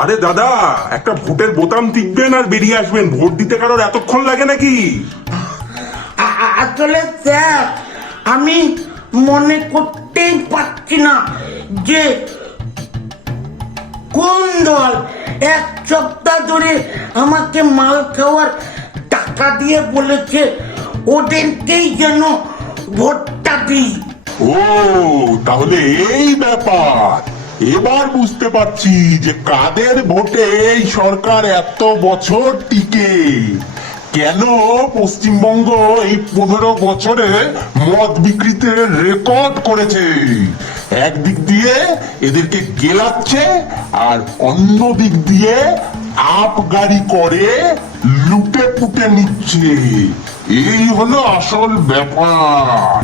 আরে দাদা, একটা ভোটের বোতাম টিপবেন আর বেরিয়ে আসবেন। ভোট দিতে কারোর এতক্ষণ লাগে নাকি? আসলে স্যার, আমি মনে করতেই পারছি না যে কোন দল 1 সপ্তাহ ধরে আমাকে মাল খাওয়ার টাকা দিয়ে বলেছে ওদেরকেই যেন ভোটটা দিই। ও, তাহলে এই ব্যাপার। এবার বুঝতে পারছি যে কাদের ভোটে এই সরকার এত বছর টিকে। কেন পশ্চিমবঙ্গ এই 15 বছরে মদ বিক্রিতে রেকর্ড করেছে। একদিক দিয়ে এদেরকে গেলাচ্ছে, আর অন্য দিক দিয়ে আপ গাড়ি করে লুটে পুটে নিচ্ছে। এই হলো আসল ব্যাপার।